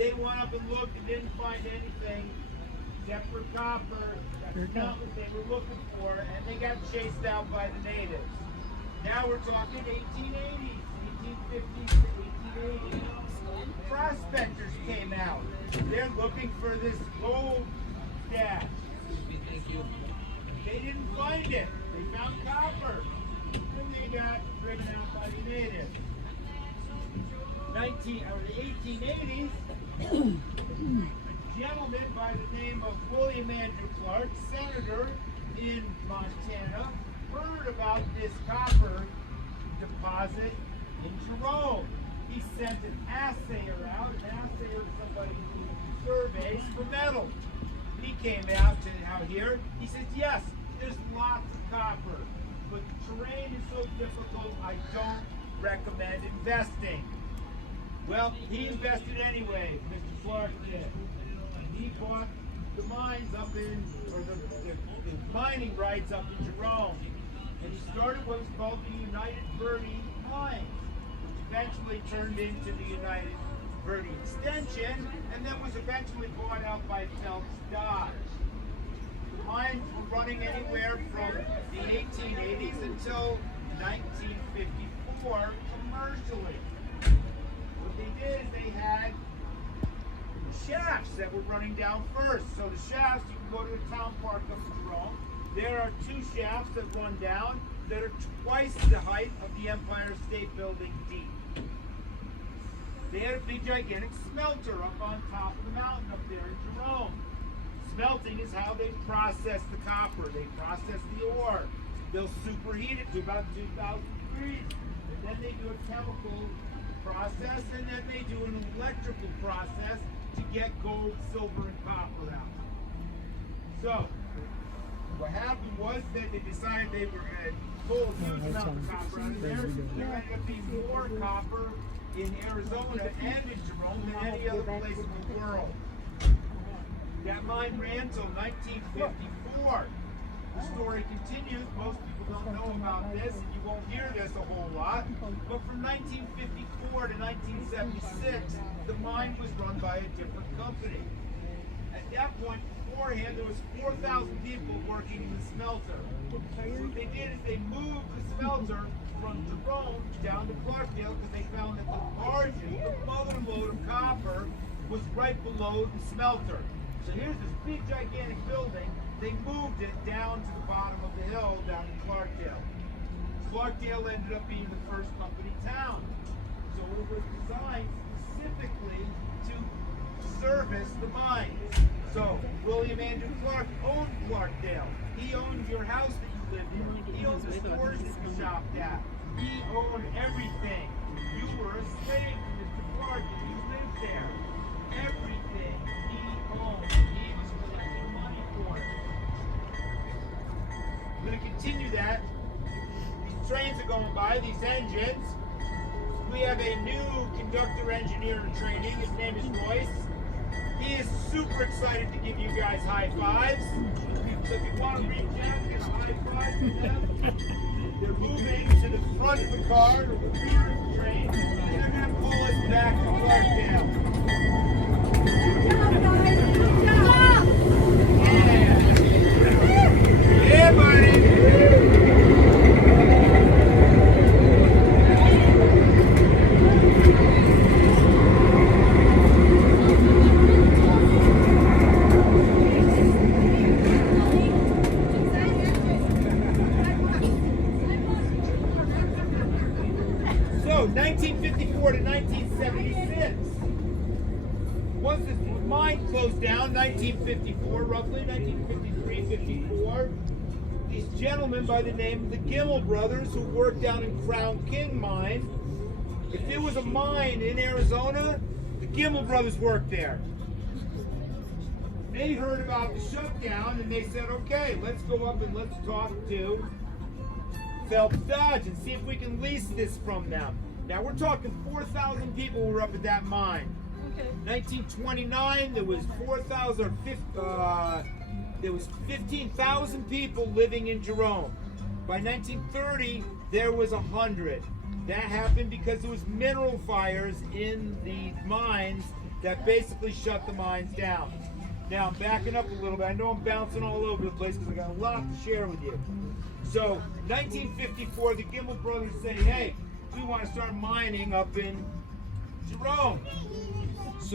They went up and looked and didn't find anything except for copper. That's not what they were looking for, and they got chased out by the natives. Now we're talking 1880s, 1850s to 1880s. Prospectors came out. They're looking for this gold stash. They didn't find it. They found copper. And they got driven out by the natives. The 1880s, a gentleman by the name of William Andrew Clark, senator in Montana, heard about this copper deposit in Jerome. He sent an assayer out. An assayer is somebody who surveys for metal. He came out here. He said, yes, there's lots of copper, but the terrain is so difficult, I don't recommend investing. Well, he invested anyway, Mr. Clark did. He bought the mines up in, or the mining rights up in Jerome. And he started what was called the United Verde Mines, which eventually turned into the United Verde Extension, and then was eventually bought out by Phelps Dodge. The mines were running anywhere from the 1880s until 1954 commercially. What they did is they had shafts that were running down first. So the shafts, you can go to the town park up in Jerome. There are two shafts that run down that are twice the height of the Empire State Building deep. They had a big gigantic smelter up on top of the mountain up there in Jerome. Smelting is how they process the copper. They process the ore. They'll superheat it to about 2,000 degrees. And then they do a chemical process, and then they do an electrical process to get gold, silver, and copper out. So, what happened was that they decided they were going to pull a huge amount of copper out of there. There ended up being more copper in Arizona and in Jerome than any other place in the world. That mine ran until 1954. The story continues. Most people don't know about this, and you won't hear this a whole lot. But from 1954 to 1976, the mine was run by a different company. At that point, beforehand, there was 4,000 people working in the smelter. So what they did is they moved the smelter from Jerome down to Clarkdale because they found that the margin, the mother lode of copper, was right below the smelter. So here's this big gigantic building. They moved it down to the bottom of the hill down in Clarkdale. Clarkdale ended up being the first company town. So it was designed specifically to service the mines. So William Andrew Clark owned Clarkdale. He owned your house that you lived in. He owned the stores that you shopped at. He owned everything. You were a slave to Mr. Clark and you lived there. Everything he owned. He was collecting money for it. I'm going to continue that. These trains are going by, these engines. We have a new conductor engineer in training. His name is Royce. He is super excited to give you guys high fives. So if you want to reach out and get a high five with them, they're moving to the front of the car, to the rear of the train, and they're going to pull us back to Clarkdale. Yeah, buddy. So, 1954 to 1976. Once this mine closed down, 1954, roughly, 1953, 54, these gentlemen by the name of the Gimmel brothers who worked down in Crown King mine, if there was a mine in Arizona, the Gimmel brothers worked there. They heard about the shutdown and they said, okay, let's go up and let's talk to Phelps Dodge and see if we can lease this from them. Now we're talking 4,000 people were up at that mine. 1929, there was 15,000 people living in Jerome. By 1930, there was 100. That happened because there was mineral fires in the mines that basically shut the mines down. Now I'm backing up a little bit. I know I'm bouncing all over the place because I got a lot to share with you. So 1954, the Gimbel brothers say, hey, we want to start mining up in Jerome. So